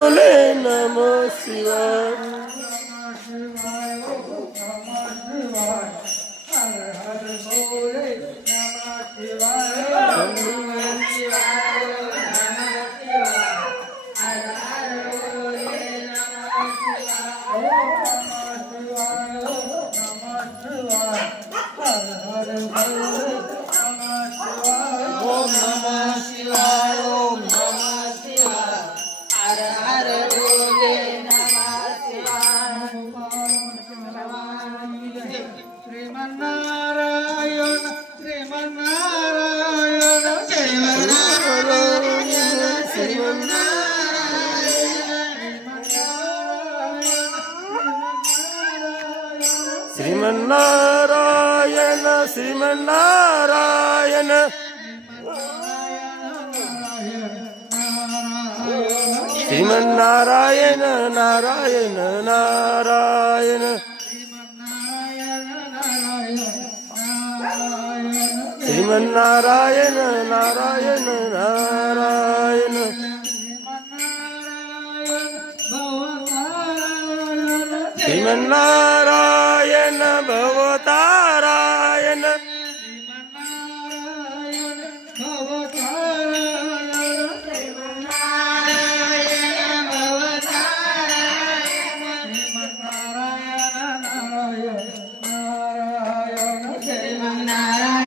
बोले नमः शिवाय। ओम नमः शिवाय ओम नमः शिवाय हर हर बोले नमः शिवाय श्रीमन्नारायण श्रीमन्नारायण श्रीमन्नारायण श्रीमन्नारायण श्रीमन्नारायण श्रीमन्नारायण नारायण नारायण श्रीमन्नारायण नारायण नारायण श्रीमन्नारायण